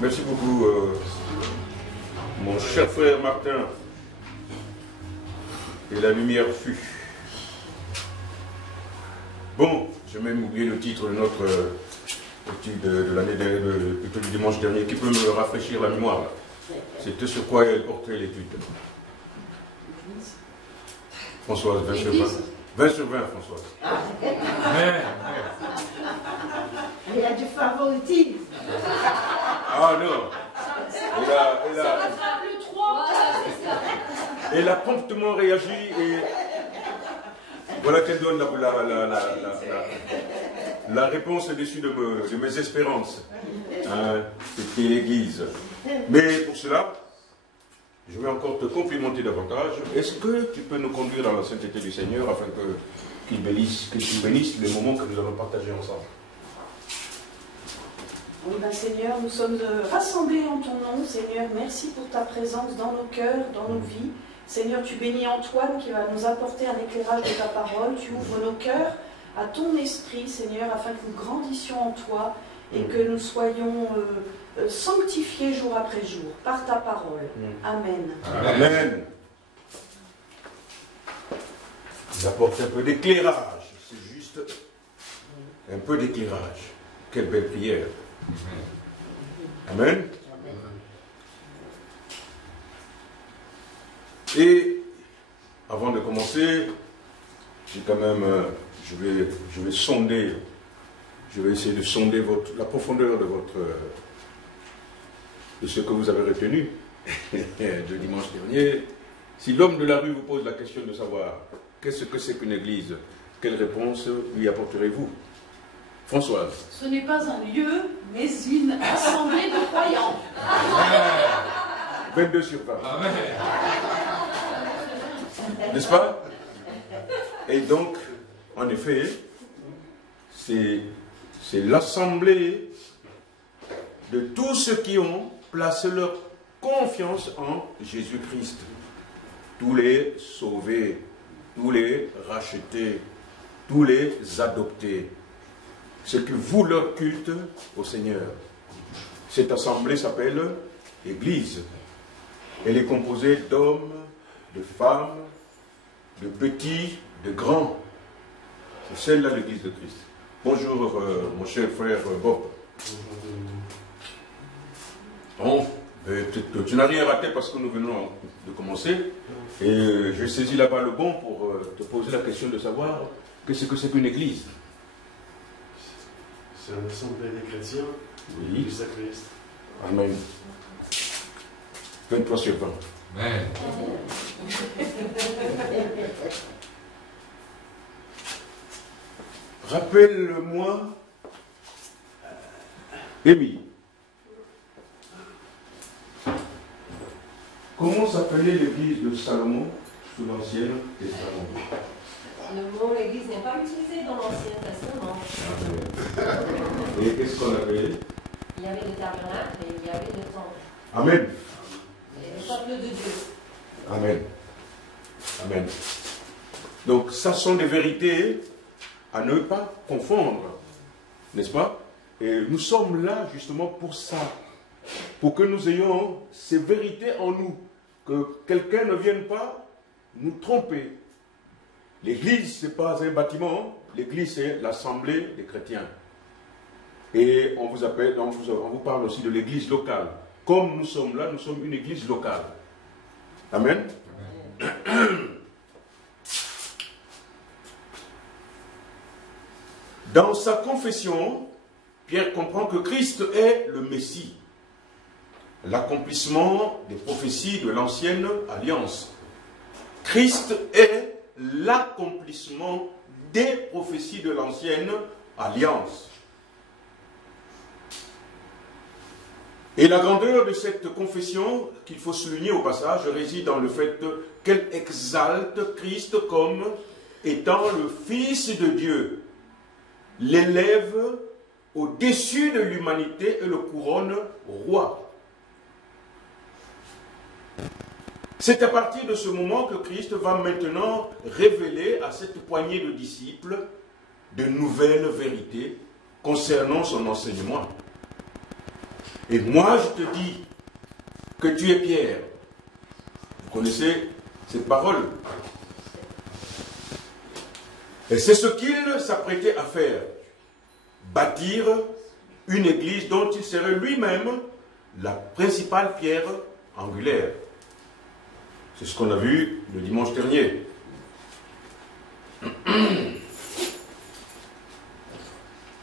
Merci beaucoup, mon cher frère Martin. Et la lumière fut. Bon, j'ai même oublié le titre de notre étude de l'année dernière, plutôt du dimanche dernier, qui peut me rafraîchir la mémoire. C'était sur quoi elle portait l'étude. Françoise, 20 sur 20. 20 sur 20, Françoise. Il a du favoritisme. Ah non. Elle a promptement réagi et voilà qu'elle donne la réponse au-dessus de mes espérances. C'était l'Église. Mais pour cela, je vais encore te complimenter davantage. Est-ce que tu peux nous conduire dans la sainteté du Seigneur afin que tu bénisses les moments que nous allons partager ensemble? Oui, ben Seigneur, nous sommes rassemblés en ton nom. Seigneur, merci pour ta présence dans nos cœurs, dans nos vies. Seigneur, tu bénis Antoine qui va nous apporter un éclairage de ta parole. Tu ouvres nos cœurs à ton esprit, Seigneur, afin que nous grandissions en toi et que nous soyons sanctifiés jour après jour par ta parole. Amen. Amen. Il apporte un peu d'éclairage. C'est juste un peu d'éclairage. Quelle belle prière. Amen. Et avant de commencer, j'ai quand même, je vais sonder, je vais essayer de sonder la profondeur de ce que vous avez retenu de dimanche dernier. Si l'homme de la rue vous pose la question de savoir qu'est-ce que c'est qu'une église, quelle réponse lui apporterez-vous? Françoise. Ce n'est pas un lieu, mais une assemblée de croyants. 22 sur 20. N'est-ce pas? Et donc, en effet, c'est l'assemblée de tous ceux qui ont placé leur confiance en Jésus-Christ. Tous les sauvés, tous les rachetés, tous les adoptés. Ceux qui vouent leur culte au Seigneur. Cette assemblée s'appelle Église. Elle est composée d'hommes, de femmes, de petits, de grands. C'est celle-là l'Église de Christ. Bonjour, mon cher frère Bob. Bon, tu n'as rien raté parce que nous venons de commencer. Et j'ai saisi là-bas le bon pour te poser la question de savoir qu'est-ce que c'est qu'une Église. C'est une assemblée des chrétiens, oui. l'Église de Christ. Amen. 23 sur 20. Amen. Rappelle-moi, Émilie, comment s'appelait l'église de Salomon sous l'Ancien Testament? Le mot l'église n'est pas utilisé dans l'Ancien Testament. Et qu'est-ce qu'on appelait? Il y avait le tabernacle et il y avait le temple. Amen. Et le peuple de Dieu. Amen. Amen. Donc, ça sont des vérités à ne pas confondre, n'est-ce pas? Et nous sommes là justement pour ça, pour que nous ayons ces vérités en nous, que quelqu'un ne vienne pas nous tromper. L'église, ce n'est pas un bâtiment, l'église, c'est l'assemblée des chrétiens. Et on vous appelle, on vous parle aussi de l'église locale. Comme nous sommes là, nous sommes une église locale. Amen. Dans sa confession, Pierre comprend que Christ est le Messie, l'accomplissement des prophéties de l'ancienne alliance. Christ est l'accomplissement des prophéties de l'ancienne alliance. Et la grandeur de cette confession, qu'il faut souligner au passage, réside dans le fait qu'elle exalte Christ comme étant le Fils de Dieu, l'élève au-dessus de l'humanité et le couronne roi. C'est à partir de ce moment que Christ va maintenant révéler à cette poignée de disciples de nouvelles vérités concernant son enseignement. Et moi, je te dis que tu es Pierre. Vous connaissez cette parole? Et c'est ce qu'il s'apprêtait à faire. Bâtir une église dont il serait lui-même la principale pierre angulaire. C'est ce qu'on a vu le dimanche dernier.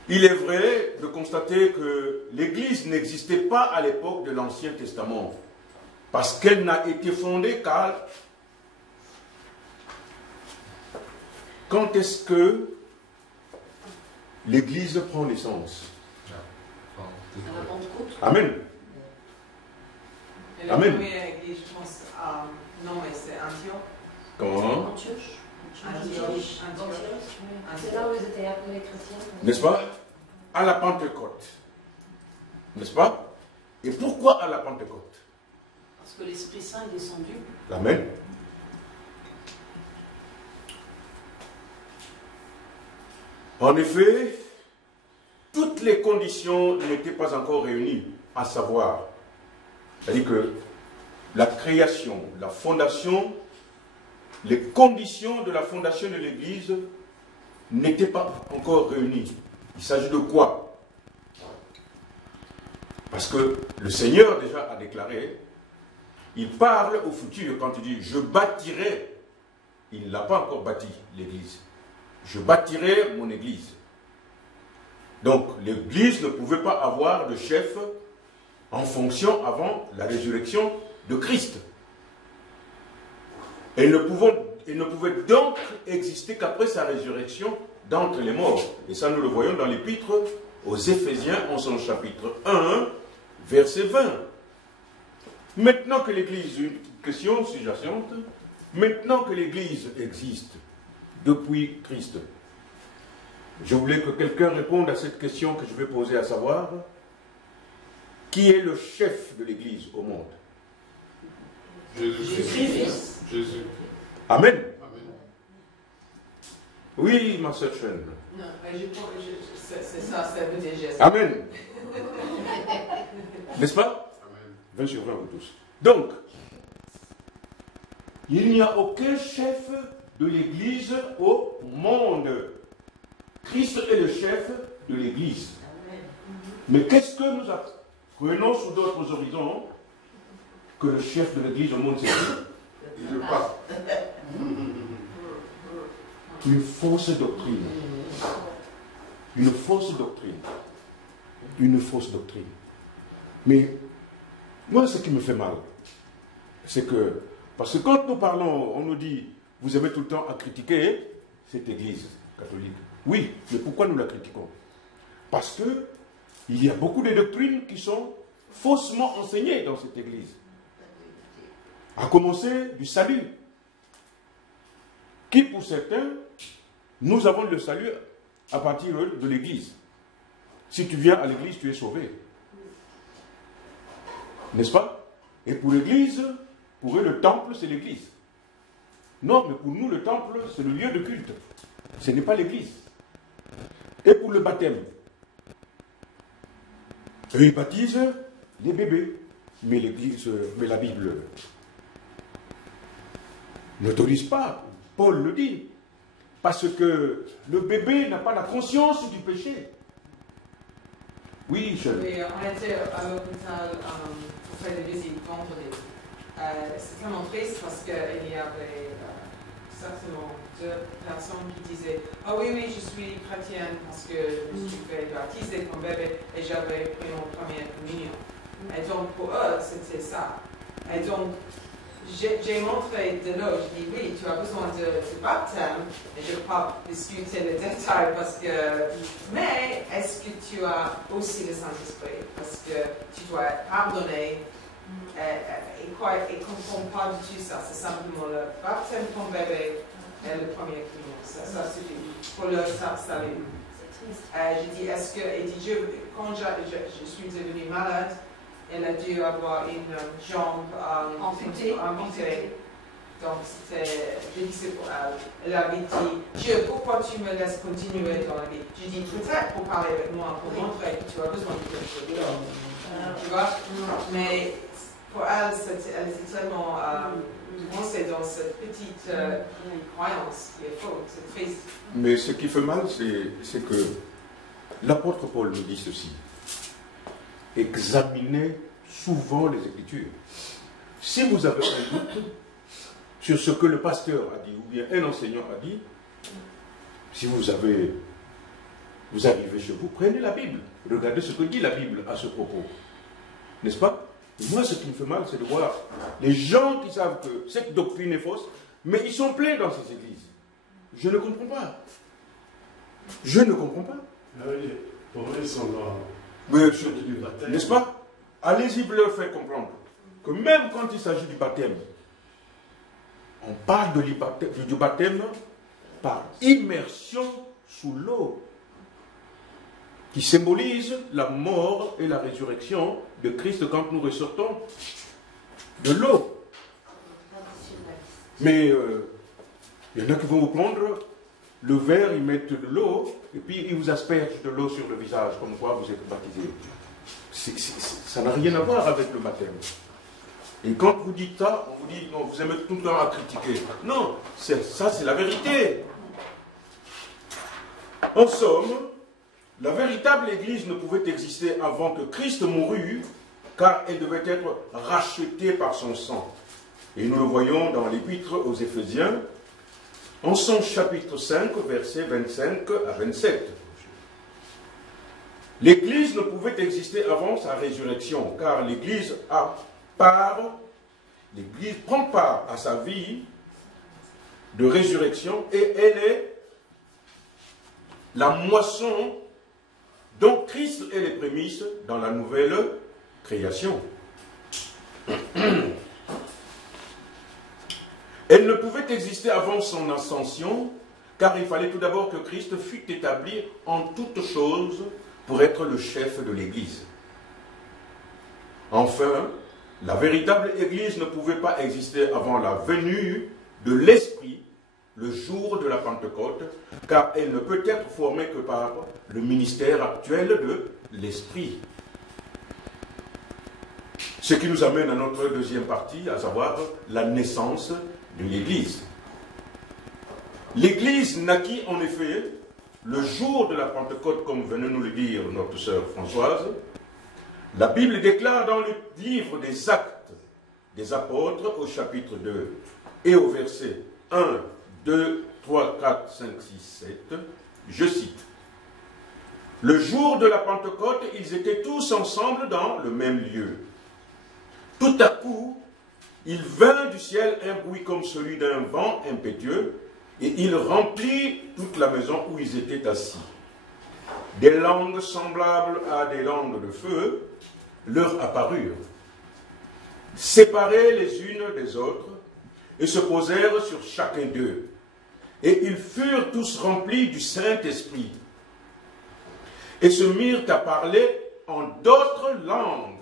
Il est vrai de constater que l'Église n'existait pas à l'époque de l'Ancien Testament, parce qu'elle n'a été fondée qu'à... Quand est-ce que l'Église prend naissance? À la Pentecôte. Amen. Et la Amen. première église, je pense, non, mais c'est Antioche. Comment? Antioche. Antioche. C'est là où ils étaient appelés chrétiens. N'est-ce pas? À la Pentecôte. N'est-ce pas? Et pourquoi à la Pentecôte? Parce que l'Esprit Saint est descendu. Amen. En effet, toutes les conditions n'étaient pas encore réunies, à savoir, c'est-à-dire que la création, la fondation, les conditions de la fondation de l'Église n'étaient pas encore réunies. Il s'agit de quoi? Parce que le Seigneur déjà a déclaré, il parle au futur quand il dit « je bâtirai ». Il ne l'a pas encore bâti, l'Église. « Je bâtirai mon Église ». Donc l'Église ne pouvait pas avoir de chef en fonction avant la résurrection de Christ. Elle ne pouvait donc exister qu'après sa résurrection d'entre les morts. Et ça, nous le voyons dans l'épître aux Éphésiens, en son chapitre 1, verset 20. Maintenant que l'Église, une question sous-jacente, maintenant que l'Église existe depuis Christ, je voulais que quelqu'un réponde à cette question que je vais poser, à savoir, qui est le chef de l'Église au monde? Jésus. Jésus. Amen. Oui, ma sœur Chen. Non, mais c'est ça, ça veut dire Jésus. Amen. N'est-ce pas? Amen. 20 sur 20, vous tous. Donc, il n'y a aucun chef de l'Église au monde. Christ est le chef de l'Église. Mais qu'est-ce que nous apprenons sous d'autres horizons? Que le chef de l'Église au monde, c'est qui? Le pape. Une fausse doctrine. Une fausse doctrine. Une fausse doctrine. Mais moi, ce qui me fait mal, c'est que, parce que quand nous parlons, on nous dit, vous avez tout le temps à critiquer cette Église catholique. Oui, mais pourquoi nous la critiquons? Parce que il y a beaucoup de doctrines qui sont faussement enseignées dans cette Église. À commencer du salut. Qui, pour certains, nous avons le salut à partir de l'Église. Si tu viens à l'Église, tu es sauvé. N'est-ce pas? Et pour l'Église, pour eux, le temple, c'est l'Église. Non, mais pour nous, le temple, c'est le lieu de culte. Ce n'est pas l'Église. Et pour le baptême, eux, ils baptisent les bébés. Mais l'Église, mais la Bible n'autorise pas. Paul le dit. Parce que le bébé n'a pas la conscience du péché. Oui, je... Oui, on était à l'hôpital pour faire des visites vendredi. C'est tellement triste parce qu'il y avait certainement 2 personnes qui disaient « Ah oui, oui, je suis chrétienne parce que je me suis fait baptiser comme bébé et j'avais pris mon première communion. » Et donc pour eux, c'était ça. Et donc, j'ai montré de l'eau, je dis oui, tu as besoin de baptême, et je ne vais pas discuter les détails parce que. Mais est-ce que tu as aussi le Saint-Esprit? Parce que tu dois être pardonné et ne comprends pas du tout ça. C'est simplement le baptême ton bébé et le premier communion. Ça suffit pour le salut. J'ai dit, est-ce que. Et dit, quand je suis devenue malade, elle a dû avoir une jambe amputée. Donc, j'ai dit c'est pour elle. Elle avait dit, Dieu, pourquoi tu me laisses continuer dans la vie? J'ai dit, peut-être pour parler avec moi, pour montrer que tu as besoin de quelque chose. Tu vois? Mais pour elle, elle était tellement coincée dans cette petite croyance qui est fausse, c'est triste. Mais ce qui fait mal, c'est que l'apôtre Paul nous dit ceci. Examinez souvent les Écritures. Si vous avez un doute sur ce que le pasteur a dit, ou bien un enseignant a dit, si vous arrivez chez vous, prenez la Bible. Regardez ce que dit la Bible à ce propos. N'est-ce pas? Et moi, ce qui me fait mal, c'est de voir les gens qui savent que cette doctrine est fausse, mais ils sont pleins dans ces églises. Je ne comprends pas. Je ne comprends pas. Ah oui, pour eux, ils sont dans... N'est-ce pas? Allez-y leur faire comprendre que même quand il s'agit du baptême, on parle du baptême par immersion sous l'eau, qui symbolise la mort et la résurrection de Christ quand nous ressortons de l'eau. Mais il y en a qui vont vous prendre le verre, ils mettent de l'eau, et puis ils vous aspergent de l'eau sur le visage, comme quoi vous êtes baptisé. Ça n'a rien à voir avec le baptême. Et quand vous dites ça, on vous dit, non, vous aimez tout le temps à critiquer. Non, ça c'est la vérité. En somme, la véritable Église ne pouvait exister avant que Christ mourût, car elle devait être rachetée par son sang. Et nous le voyons dans l'Épître aux Éphésiens, en son chapitre 5, versets 25 à 27. L'Église ne pouvait exister avant sa résurrection, car l'Église prend part à sa vie de résurrection et elle est la moisson dont Christ est les prémices dans la nouvelle création. Elle ne pouvait exister avant son ascension, car il fallait tout d'abord que Christ fût établi en toutes choses pour être le chef de l'Église. Enfin, la véritable Église ne pouvait pas exister avant la venue de l'Esprit, le jour de la Pentecôte, car elle ne peut être formée que par le ministère actuel de l'Esprit. Ce qui nous amène à notre deuxième partie, à savoir la naissance de l'Église. L'Église naquit en effet le jour de la Pentecôte, comme venait nous le dire notre sœur Françoise. La Bible déclare dans le livre des Actes des Apôtres, au chapitre 2 et au verset 1, 2, 3, 4, 5, 6, 7, je cite. Le jour de la Pentecôte, ils étaient tous ensemble dans le même lieu. Tout à coup, il vint du ciel un bruit comme celui d'un vent impétueux, et il remplit toute la maison où ils étaient assis. Des langues semblables à des langues de feu leur apparurent, séparées les unes des autres, et se posèrent sur chacun d'eux. Et ils furent tous remplis du Saint-Esprit, et se mirent à parler en d'autres langues,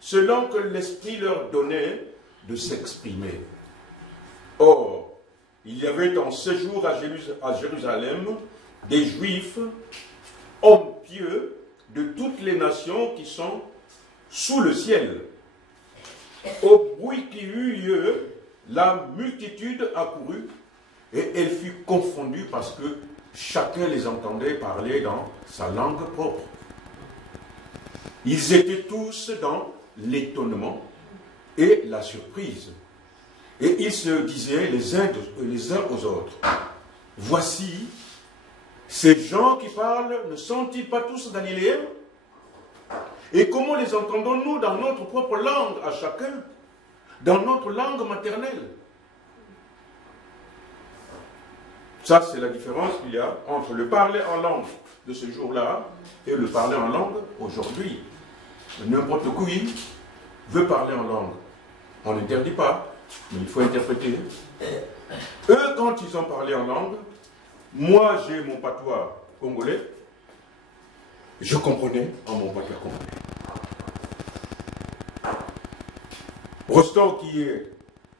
selon que l'Esprit leur donnait de s'exprimer. Or, il y avait en séjour à Jérusalem des Juifs, hommes pieux de toutes les nations qui sont sous le ciel. Au bruit qui eut lieu, la multitude accourut et elle fut confondue parce que chacun les entendait parler dans sa langue propre. Ils étaient tous dans l'étonnement et la surprise. Et ils se disaient les uns aux autres, voici, ces gens qui parlent, ne sont-ils pas tous galiléens? Et comment les entendons-nous dans notre propre langue à chacun, dans notre langue maternelle? Ça, c'est la différence qu'il y a entre le parler en langue de ce jour-là et le parler en langue aujourd'hui. N'importe qui veut parler en langue. On n'interdit pas, mais il faut interpréter. Eux, quand ils ont parlé en langue, moi j'ai mon patois congolais, je comprenais en mon patois congolais. Rostand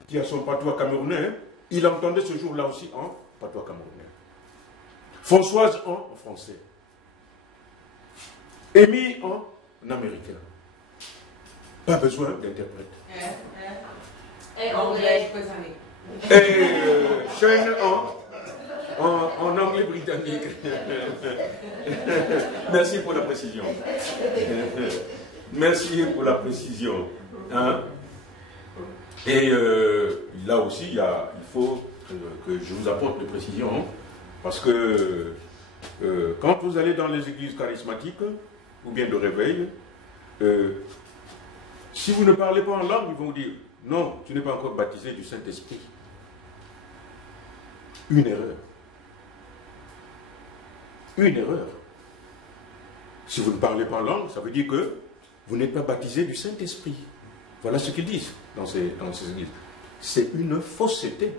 qui a son patois camerounais, il entendait ce jour-là aussi en patois camerounais. Françoise en français. Amy en américain. Pas besoin d'interprète. Et Anglais anglais. britannique. Et chaîne en anglais britannique. Merci pour la précision. Merci pour la précision. Hein? Et là aussi, il faut que je vous apporte des précisions. Parce que quand vous allez dans les églises charismatiques, ou bien de réveil, si vous ne parlez pas en langue, ils vont vous dire, non, tu n'es pas encore baptisé du Saint-Esprit. Une erreur. Une erreur. Si vous ne parlez pas en langue, ça veut dire que vous n'êtes pas baptisé du Saint-Esprit. Voilà ce qu'ils disent dans ces églises. C'est une fausseté.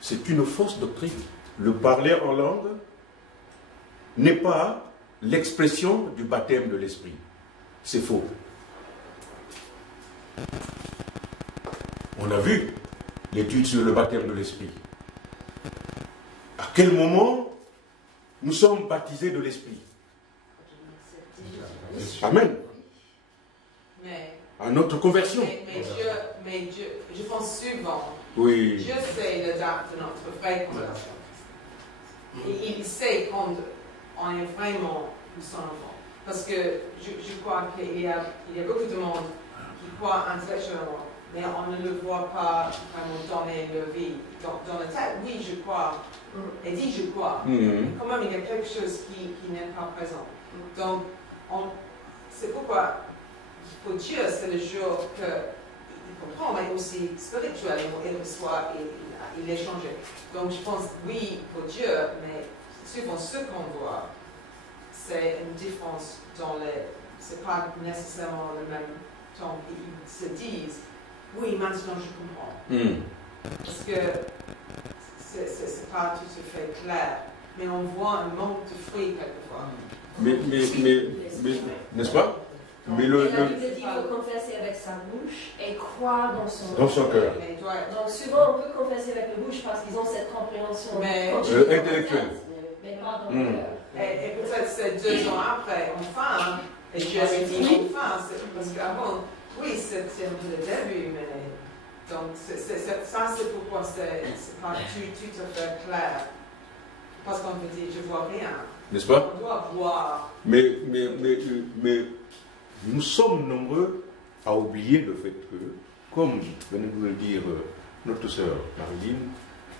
C'est une fausse doctrine. Le parler en langue n'est pas l'expression du baptême de l'Esprit. C'est faux. On a vu l'étude sur le baptême de l'Esprit. À quel moment nous sommes baptisés de l'Esprit? Amen. Mais, À notre conversion. mais Dieu, je pense souvent, Oui. Dieu sait la date de notre vraie conversion. Il sait quand on est vraiment son enfant. Parce que je crois qu'il y a beaucoup de monde qui croit intellectuellement, mais on ne le voit pas vraiment donner leur vie. Dans la tête, oui, je crois. Et dit je crois. Mhm. Quand même, il y a quelque chose qui n'est pas présent. Donc, c'est pourquoi, pour Dieu, c'est le jour qu'il comprend, mais aussi spirituellement, il reçoit et il est changé. Donc, je pense, oui, pour Dieu, mais souvent ce qu'on voit, c'est une différence dans les. C'est pas nécessairement le même temps. Ils se disent, oui, maintenant je comprends. Mhm. Parce que c'est pas tout à fait clair. Mais on voit un manque de fruits quelquefois. Mais n'est-ce pas? Mais Et la Bible dit qu'il faut confesser avec sa bouche et croire dans son cœur. Mais toi, Donc souvent on peut confesser avec la bouche parce qu'ils ont cette compréhension Mais- Intellectuelle. Mais pas dans le cœur. et peut-être c'est 2 ans après, enfin, et Dieu avait dit enfin, parce qu'avant, oui, c'était un peu le début, mais donc ça c'est pourquoi c'est pas tout à fait clair. Parce qu'on peut dire, je vois rien. N'est-ce pas? On doit voir. Mais nous sommes nombreux à oublier le fait que, comme venait de le dire notre sœur Marilyn,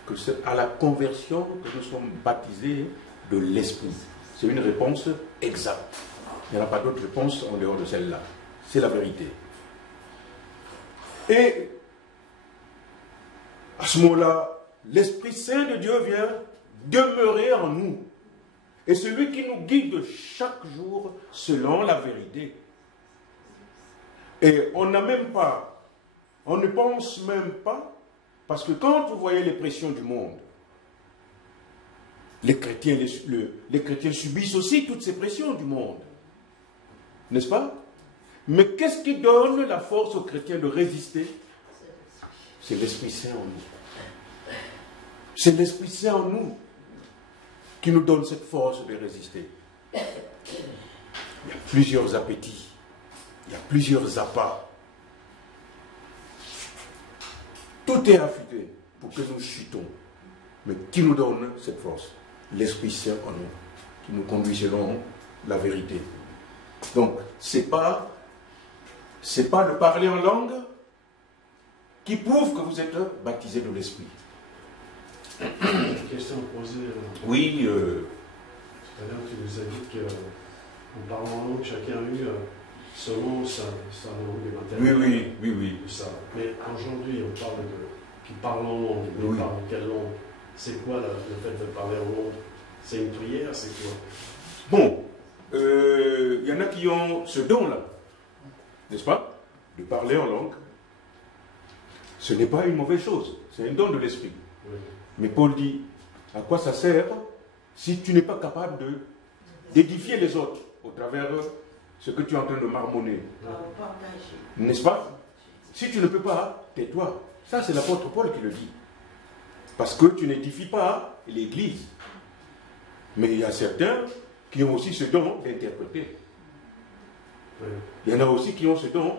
que c'est à la conversion que nous sommes baptisés de l'Esprit. C'est une réponse exacte. Il n'y en a pas d'autre réponse en dehors de celle-là. C'est la vérité. Et à ce moment-là, l'Esprit Saint de Dieu vient demeurer en nous. Et celui qui nous guide chaque jour selon la vérité. Et on n'a même pas, on ne pense même pas, parce que quand vous voyez les pressions du monde, les chrétiens subissent aussi toutes ces pressions du monde. N'est-ce pas? Mais qu'est-ce qui donne la force aux chrétiens de résister? C'est l'Esprit Saint en nous. C'est l'Esprit Saint en nous qui nous donne cette force de résister. Il y a plusieurs appétits, il y a plusieurs appâts. Tout est affûté pour que nous chutons. Mais qui nous donne cette force? L'Esprit Saint en nous, qui nous conduit selon la vérité. Donc, c'est pas le parler en langue qui prouve que vous êtes baptisé de l'Esprit. Une question posée. Oui, Tout à l'heure, tu nous as dit qu'en parlant en langue, chacun a eu selon sa langue maternelle. Oui. Tout ça. Mais aujourd'hui, on parle qui parle en langue. Mais Oui. parle en quelle langue? C'est quoi le fait de parler en langue? C'est une prière? C'est quoi? Bon, il y en a qui ont ce don-là, n'est-ce pas? De parler en langue. Ce n'est pas une mauvaise chose, c'est un don de l'esprit. Oui. Mais Paul dit, à quoi ça sert si tu n'es pas capable d'édifier les autres au travers de ce que tu es en train de marmonner? N'est-ce pas? Si tu ne peux pas, tais-toi. Ça, c'est l'apôtre Paul qui le dit. Parce que tu n'édifies pas l'Église. Mais il y a certains qui ont aussi ce don d'interpréter. Oui. Il y en a aussi qui ont ce don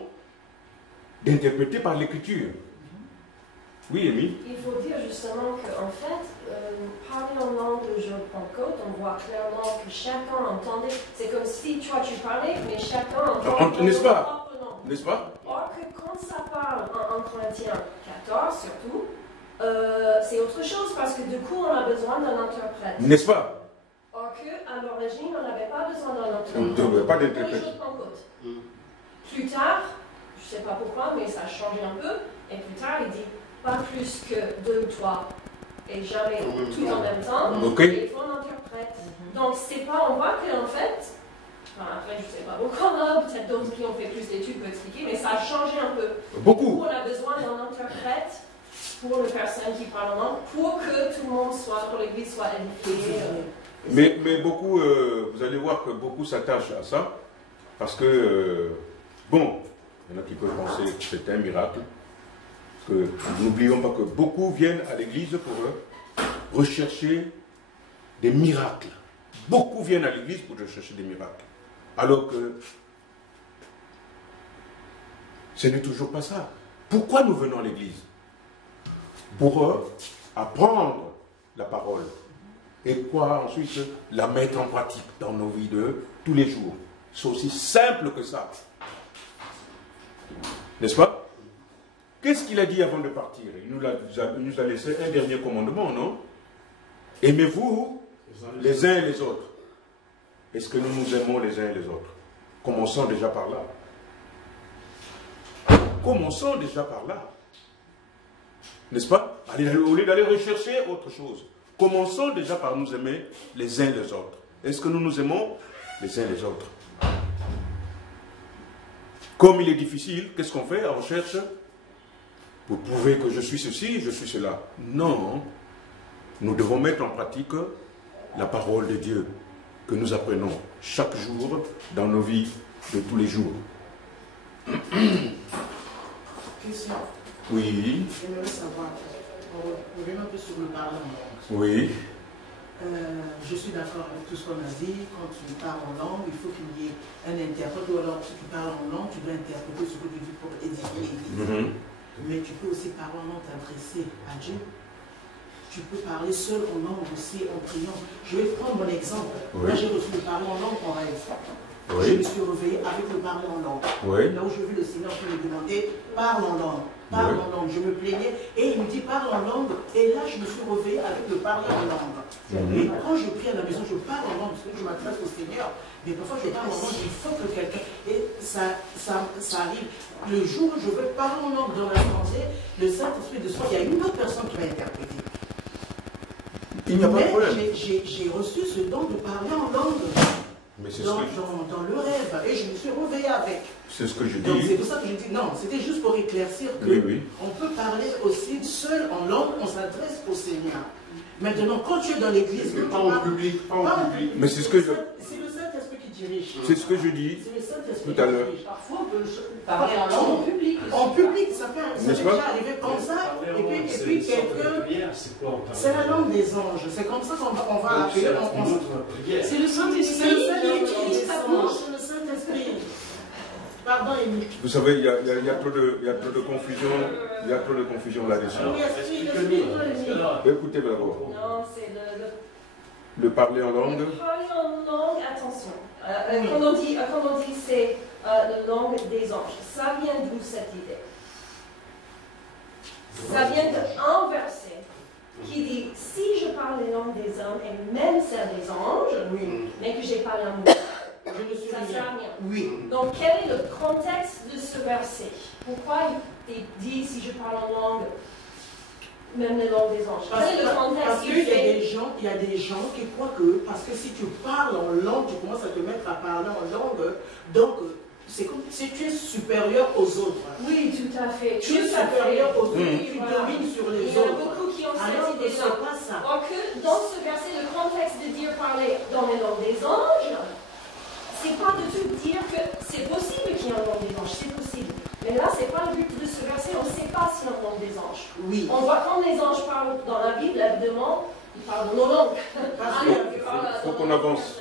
d'interpréter par l'écriture. Oui, Amy? Il faut dire justement qu'en fait, parler en langue le jour de Pentecôte, on voit clairement que chacun entendait. C'est comme si toi tu parlais, mais chacun entendait. N'est-ce pas? N'est-ce pas? Or que quand ça parle en Corinthiens 14 surtout, c'est autre chose parce que du coup on a besoin d'un interprète. N'est-ce pas? Or qu'à l'origine on n'avait pas besoin d'un interprète. On ne devait pas d'interprète. Plus tard, je ne sais pas pourquoi, mais ça a changé un peu, et plus tard il dit pas plus que 2 ou 3 et jamais tout en même temps. Okay. Et il faut un interprète. Donc c'est pas, on voit qu'en fait, enfin, après je ne sais pas pourquoi, peut-être d'autres qui ont fait plus d'études peuvent expliquer, mais ça a changé un peu. Beaucoup. On a besoin d'un interprète pour les personnes qui parlent en langue, pour que tout le monde soit, pour l'église soit édifiée. Mais beaucoup, vous allez voir que beaucoup s'attachent à ça, parce que, bon, il y en a qui peuvent penser que c'est un miracle. N'oublions pas que beaucoup viennent à l'église pour rechercher des miracles. Beaucoup viennent à l'église pour rechercher des miracles. Alors que ce n'est toujours pas ça. Pourquoi nous venons à l'église? Pour apprendre la parole et quoi ensuite la mettre en pratique dans nos vies de tous les jours. C'est aussi simple que ça. N'est-ce pas? Qu'est-ce qu'il a dit avant de partir? Il nous a laissé un dernier commandement, non? Aimez-vous les uns et les autres. Est-ce que nous nous aimons les uns et les autres? Commençons déjà par là. Commençons déjà par là. N'est-ce pas? Au lieu d'aller rechercher autre chose. Commençons déjà par nous aimer les uns les autres. Est-ce que nous nous aimons les uns les autres? Comme il est difficile, qu'est-ce qu'on fait? On cherche pour prouver que je suis ceci, je suis cela. Non. Nous devons mettre en pratique la parole de Dieu que nous apprenons chaque jour dans nos vies de tous les jours. Question. Oui. J'aimerais savoir, on revient un peu sur le parlement. Oui. Je suis d'accord avec tout ce qu'on a dit. Quand tu parles en langue, il faut qu'il y ait un interprète. Ou alors, si tu parles en langue, tu dois interpréter ce que tu dis pour édifier l'église. Mais tu peux aussi parler en langue, t'adresser à Dieu. Tu peux parler seul en langue aussi, en priant. Je vais prendre mon exemple. Oui. Là, j'ai reçu le parler en langue en rêve. Oui. Je me suis réveillé avec le parler en langue. Oui. Là où je vis le Seigneur qui me demandait, parle en langue. Parle en langue. Je me plaignais et il me dit parle en langue. Et là, je me suis réveillé avec le parler en langue. Et quand je prie à la maison, je parle en langue parce que je m'adresse au Seigneur. Mais parfois, je parle en langue, il faut que quelqu'un. Et ça arrive. Le jour où je veux parler en langue dans la pensée, le Saint-Esprit de soi, il y a une autre personne qui va interpréter. Il n'y a pas de problème. J'ai reçu ce don de parler en langue. Mais c'est Dans le rêve, et je me suis réveillé avec. C'est ce que je Donc dis. c'est pour ça que je dis non, c'était juste pour éclaircir que on peut parler aussi seul en langue, on s'adresse au Seigneur. Maintenant, quand tu es dans l'église, Pas en public, pas en public. Mais c'est ce que je... C'est le Saint-Esprit qui dirige. C'est ce que je dis C'est le Saint-Esprit tout à qui l'heure. dirige. Parfois, on peut parler en langue en public. En public, ça peut N'est-ce pas? déjà arriver comme ça, et puis quelqu'un... C'est la langue des anges, c'est comme ça qu'on va appeler. C'est le Saint-Esprit qui utilise ta bouche. C'est le Saint-Esprit. Pardon, Émilie. Vous savez, il y a trop de confusion. Il y a trop de confusion là-dessus. Écoutez d'abord. Non, c'est Le parler en langue. Le parler en langue, attention. Quand on dit c'est la langue des anges, ça vient d'où cette idée? Ça vient d'un verset qui dit si je parle les langues des hommes et même celles des anges, mais que j'ai pas l'amour, ça ne sert à rien. Oui. Donc quel est le contexte de ce verset? Pourquoi il dit si je parle en langue, même les langues des anges? Quel est le contexte? Parce qu'il y a des gens qui croient que, parce que si tu parles en langue, tu commences à te mettre à parler en langue, donc c'est comme si tu es supérieur aux autres. Oui, tout à fait. Tu es supérieur aux autres, tu Voilà. domines sur les Il y en a autres. beaucoup qui ont Alors cette que idée-là. c'est pas ça. Or que dans ce verset, le contexte de dire parler dans les langues des anges, c'est pas de tout dire que c'est possible qu'il y ait un langue des anges, c'est possible. Mais là, c'est pas le but de ce verset, on ne sait pas s'il y a un langue des anges. Oui. On voit quand les anges parlent dans la Bible, évidemment, ils parlent dans nos langues. Parce Il faut qu'on avance.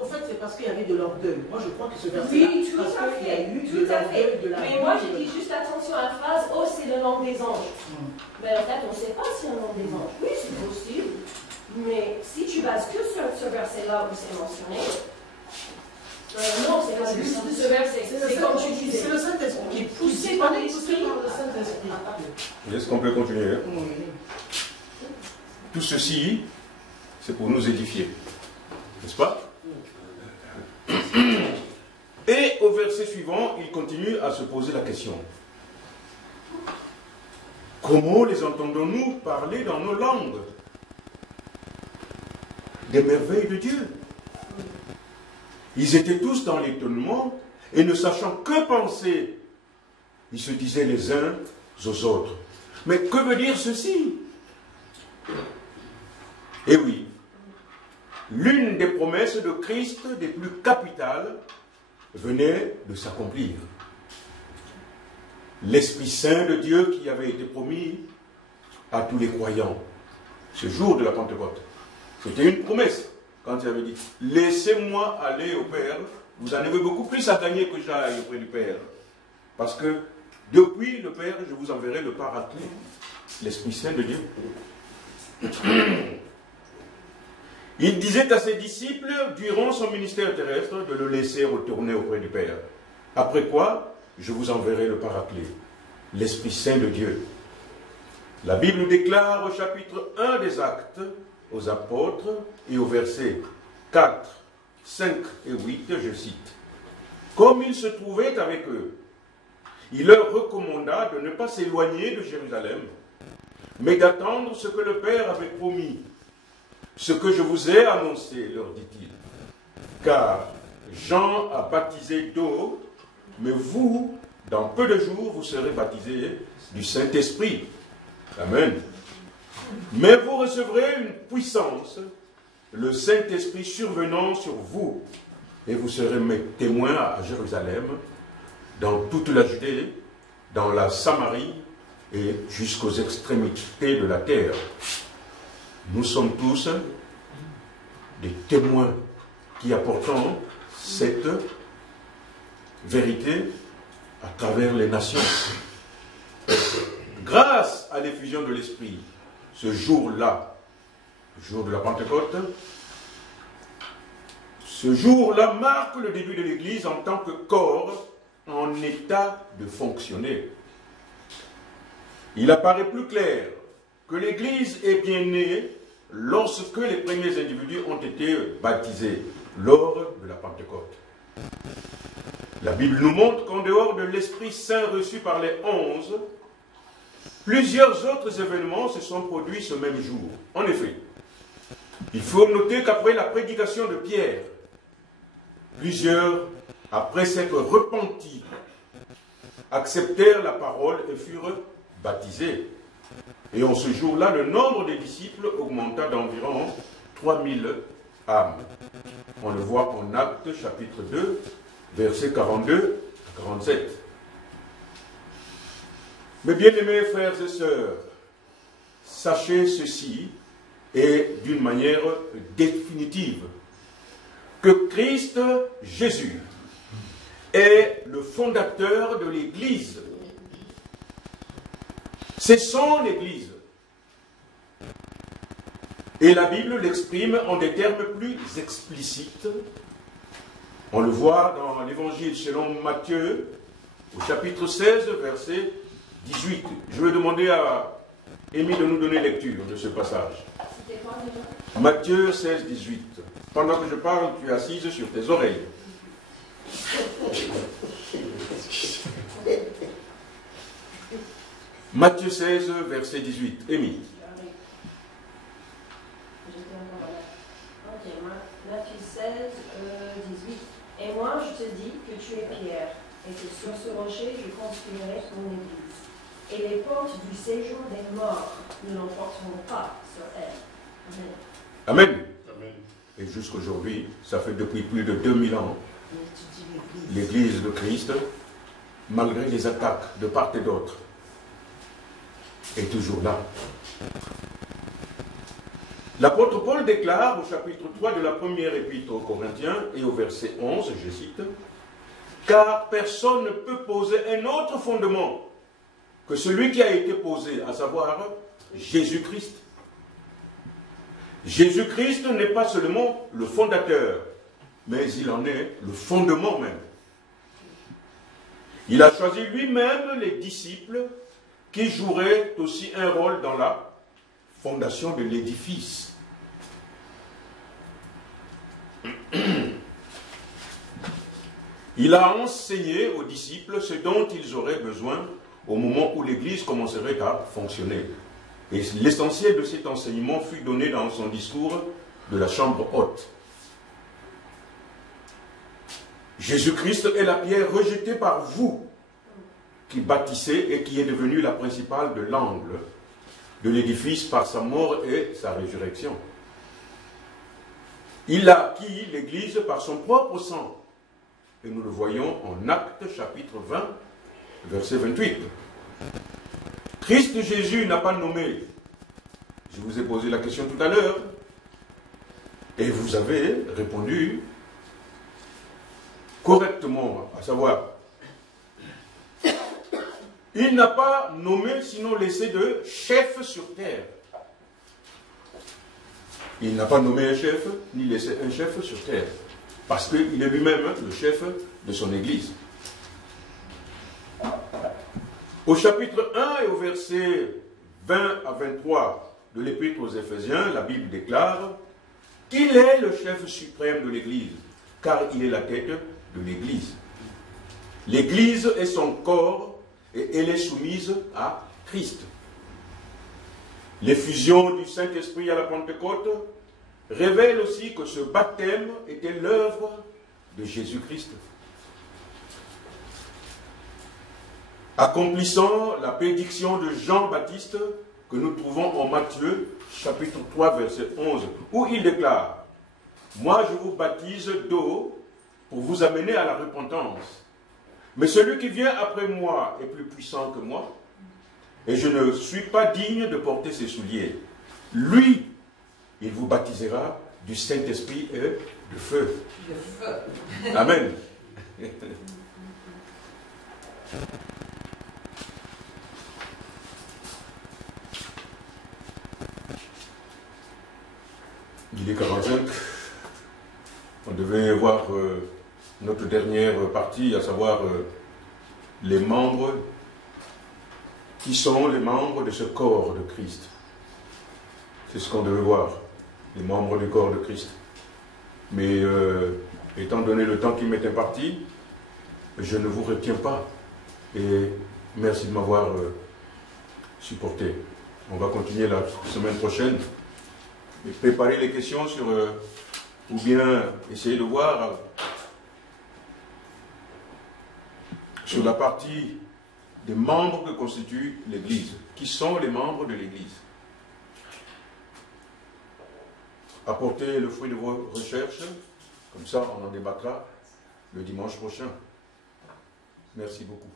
En fait, c'est c'est parce qu'il y avait de l'orgueil. Moi, je crois que ce verset Oui, tout parce à qu'il y a fait. eu de Tout à l'orgueil, fait. de la Mais moi, je dis juste attention à la phrase « Oh, c'est le nom des anges ». Mais en fait, on ne sait pas si c'est le nom des anges. Oui, c'est possible. Mais si tu bases que sur ce verset-là où c'est mentionné, non, c'est pas juste ce verset. C'est comme tu disais. C'est le Saint-Esprit qui est poussé par poussé l'Esprit. par le Saint-Esprit. Est-ce qu'on peut continuer? Oui. Tout ceci, c'est pour nous édifier. N'est-ce pas? Et au verset suivant, il continue à se poser la question. Comment les entendons-nous parler dans nos langues? Des merveilles de Dieu. Ils étaient tous dans l'étonnement et ne sachant que penser, ils se disaient les uns aux autres. Mais que veut dire ceci? Eh oui, l'une des promesses de Christ, des plus capitales, venait de s'accomplir. L'Esprit Saint de Dieu qui avait été promis à tous les croyants, ce jour de la Pentecôte. C'était une promesse, quand il avait dit « Laissez-moi aller au Père, vous en avez beaucoup plus à gagner que j'aille auprès du Père. Parce que depuis le Père, je vous enverrai le Paraclet, l'Esprit Saint de Dieu. » Il disait à ses disciples, durant son ministère terrestre, de le laisser retourner auprès du Père. Après quoi, je vous enverrai le Paraclet, l'Esprit Saint de Dieu. La Bible déclare au chapitre 1 des Actes, aux apôtres, et au verset 4, 5 et 8, je cite, « Comme il se trouvait avec eux, il leur recommanda de ne pas s'éloigner de Jérusalem, mais d'attendre ce que le Père avait promis. Ce que je vous ai annoncé, leur dit-il, car Jean a baptisé d'eau, mais vous, dans peu de jours, vous serez baptisés du Saint-Esprit. Amen. Mais vous recevrez une puissance, le Saint-Esprit survenant sur vous, et vous serez mes témoins à Jérusalem, dans toute la Judée, dans la Samarie et jusqu'aux extrémités de la terre. Nous sommes tous des témoins qui apportons cette vérité à travers les nations. Grâce à l'effusion de l'Esprit, ce jour-là, le jour de la Pentecôte, ce jour-là marque le début de l'Église en tant que corps en état de fonctionner. Il apparaît plus clair que l'Église est bien née lorsque les premiers individus ont été baptisés lors de la Pentecôte. La Bible nous montre qu'en dehors de l'Esprit Saint reçu par les 11, plusieurs autres événements se sont produits ce même jour. En effet, il faut noter qu'après la prédication de Pierre, plusieurs, après s'être repentis, acceptèrent la parole et furent baptisés. Et en ce jour-là, le nombre des disciples augmenta d'environ 3000 âmes. On le voit en Actes chapitre 2, versets 42 à 47. Mes bien-aimés frères et sœurs, sachez ceci, et d'une manière définitive, que Christ Jésus est le fondateur de l'Église. C'est son Église. Et la Bible l'exprime en des termes plus explicites. On le voit dans l'Évangile selon Matthieu, au chapitre 16, verset 18. Je vais demander à Amy de nous donner lecture de ce passage. C'était quoi déjà? Matthieu 16, 18. Pendant que je parle, tu es assise sur tes oreilles. Matthieu 16, verset 18. Amy. Ok, Matthieu 16, 18. Et moi, je te dis que tu es Pierre, et que sur ce rocher, je construirai mon église. Et les portes du séjour des morts ne l'emporteront pas sur elle. Amen. Amen. Et jusqu'aujourd'hui, ça fait depuis plus de 2000 ans, l'Église de Christ, malgré les attaques de part et d'autre, est toujours là. L'apôtre Paul déclare au chapitre 3 de la première épître aux Corinthiens et au verset 11, je cite, « Car personne ne peut poser un autre fondement que celui qui a été posé, à savoir Jésus-Christ. Jésus-Christ n'est pas seulement le fondateur, mais il en est le fondement même. Il a choisi lui-même les disciples qui joueraient aussi un rôle dans la fondation de l'édifice. Il a enseigné aux disciples ce dont ils auraient besoin au moment où l'Église commencerait à fonctionner. Et l'essentiel de cet enseignement fut donné dans son discours de la chambre haute. Jésus-Christ est la pierre rejetée par vous qui bâtissez et qui est devenue la principale de l'angle de l'édifice par sa mort et sa résurrection. Il a acquis l'Église par son propre sang. Et nous le voyons en Actes chapitre 20, verset 28. Christ Jésus n'a pas nommé. Je vous ai posé la question tout à l'heure. Et vous avez répondu correctement, à savoir, il n'a pas nommé, sinon laissé de chef sur terre. Il n'a pas nommé un chef, ni laissé un chef sur terre. Parce qu'il est lui-même le chef de son Église. Au chapitre 1 et au verset 20 à 23 de l'Épître aux Éphésiens, la Bible déclare qu'il est le chef suprême de l'Église, car il est la tête de l'Église. L'Église est son corps et elle est soumise à Christ. L'effusion du Saint-Esprit à la Pentecôte révèle aussi que ce baptême était l'œuvre de Jésus-Christ. Accomplissant la prédiction de Jean-Baptiste que nous trouvons en Matthieu, chapitre 3, verset 11, où il déclare « Moi, je vous baptise d'eau pour vous amener à la repentance. Mais celui qui vient après moi est plus puissant que moi, et je ne suis pas digne de porter ses souliers. Lui, il vous baptisera du Saint-Esprit et de feu. » Amen. Il est 45. On devait voir notre dernière partie, à savoir les membres. Qui sont les membres de ce corps de Christ? C'est ce qu'on devait voir, les membres du corps de Christ. Mais étant donné le temps qui m'est imparti, je ne vous retiens pas. Et merci de m'avoir supporté. On va continuer la semaine prochaine et préparer les questions sur, ou bien essayer de voir sur la partie des membres que constitue l'Église. Qui sont les membres de l'Église? Apportez le fruit de vos recherches, comme ça on en débattra le dimanche prochain. Merci beaucoup.